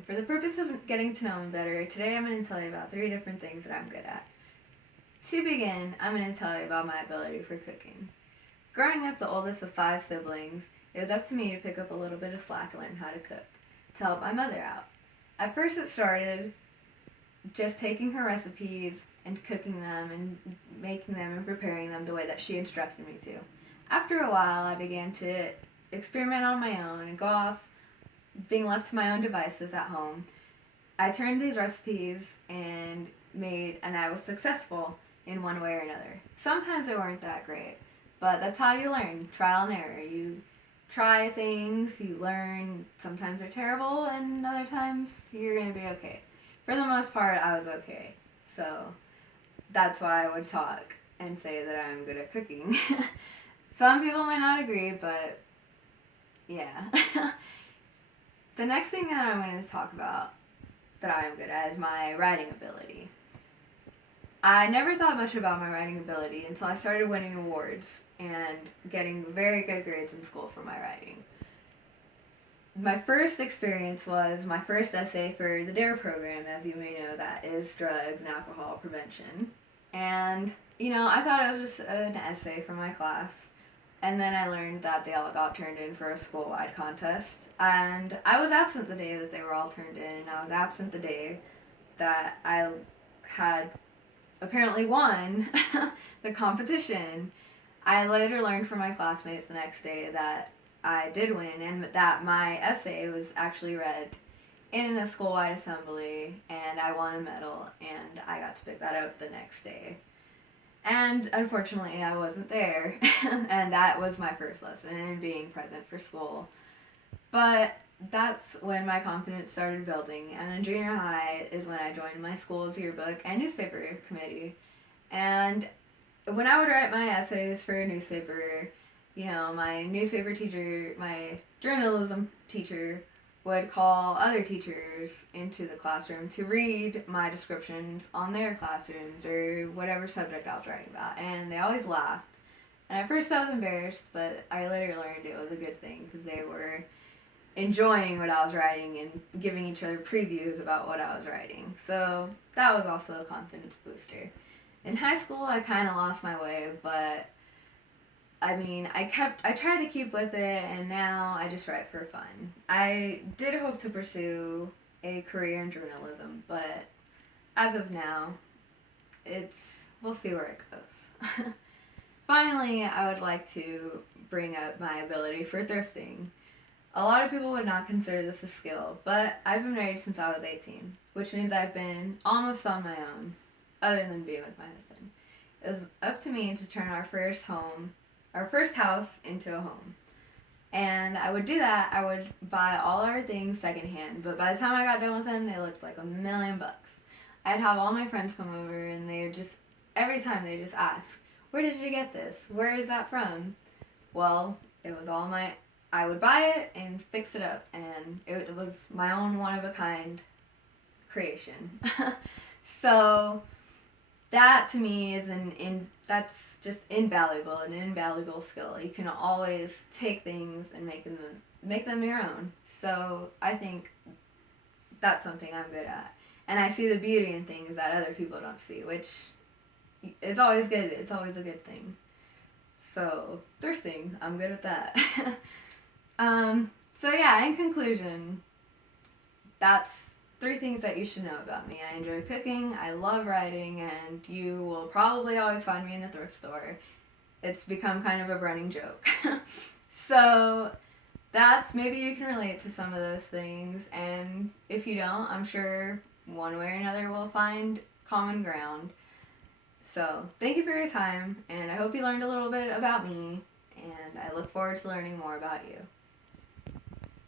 And for the purpose of getting to know me better, today I'm going to tell you about 3 different things that I'm good at. To begin, I'm going to tell you about my ability for cooking. Growing up the oldest of 5 siblings, it was up to me to pick up a little bit of slack and learn how to cook, to help my mother out. At first it started just taking her recipes and cooking them and making them and preparing them the way that she instructed me to. After a while, I began to experiment on my own and go off being left to my own devices at home. I turned these recipes and I was successful in one way or another. Sometimes they weren't that great, but that's how you learn, trial and error. You try things, you learn. Sometimes they're terrible, and other times you're going to be okay. For the most part, I was okay. So that's why I would talk and say that I'm good at cooking. Some people might not agree, but yeah. The next thing that I'm going to talk about that I am good at is my writing ability. I never thought much about my writing ability until I started winning awards and getting very good grades in school for my writing. My first experience was my first essay for the DARE program, as you may know, that is drugs and alcohol prevention. And, I thought it was just an essay for my class. And then I learned that they all got turned in for a school-wide contest. And I was absent the day that they were all turned in, and I was absent the day that I had apparently won the competition. I later learned from my classmates the next day that I did win, and that my essay was actually read in a school-wide assembly, and I won a medal, and I got to pick that up the next day. And unfortunately, I wasn't there, and that was my first lesson in being present for school. But that's when my confidence started building, and in junior high is when I joined my school's yearbook and newspaper committee. And when I would write my essays for a newspaper, my newspaper teacher, my journalism teacher, would call other teachers into the classroom to read my descriptions on their classrooms or whatever subject I was writing about, and they always laughed. And at first I was embarrassed, but I later learned it was a good thing because they were enjoying what I was writing and giving each other previews about what I was writing. So that was also a confidence booster. In high school, I kind of lost my way, but I tried to keep with it, and now I just write for fun. I did hope to pursue a career in journalism, but as of now, we'll see where it goes. Finally, I would like to bring up my ability for thrifting. A lot of people would not consider this a skill, but I've been married since I was 18, which means I've been almost on my own, other than being with my husband. It was up to me to turn our first house into a home. And I would do that. I would buy all our things secondhand, but by the time I got done with them, they looked like $1,000,000. I'd have all my friends come over, and every time they just ask, "Where did you get this? Where is that from?" Well, it was I would buy it and fix it up, and it was my own one-of-a-kind creation. So that to me is that's just invaluable, an invaluable skill. You can always take things and make them your own. So I think that's something I'm good at. And I see the beauty in things that other people don't see, which is always good. It's always a good thing. So thrifting, I'm good at that. So yeah, in conclusion, that's 3 things that you should know about me. I enjoy cooking, I love writing, and you will probably always find me in a thrift store. It's become kind of a running joke. So maybe you can relate to some of those things, and if you don't, I'm sure one way or another we'll find common ground. So thank you for your time, and I hope you learned a little bit about me, and I look forward to learning more about you.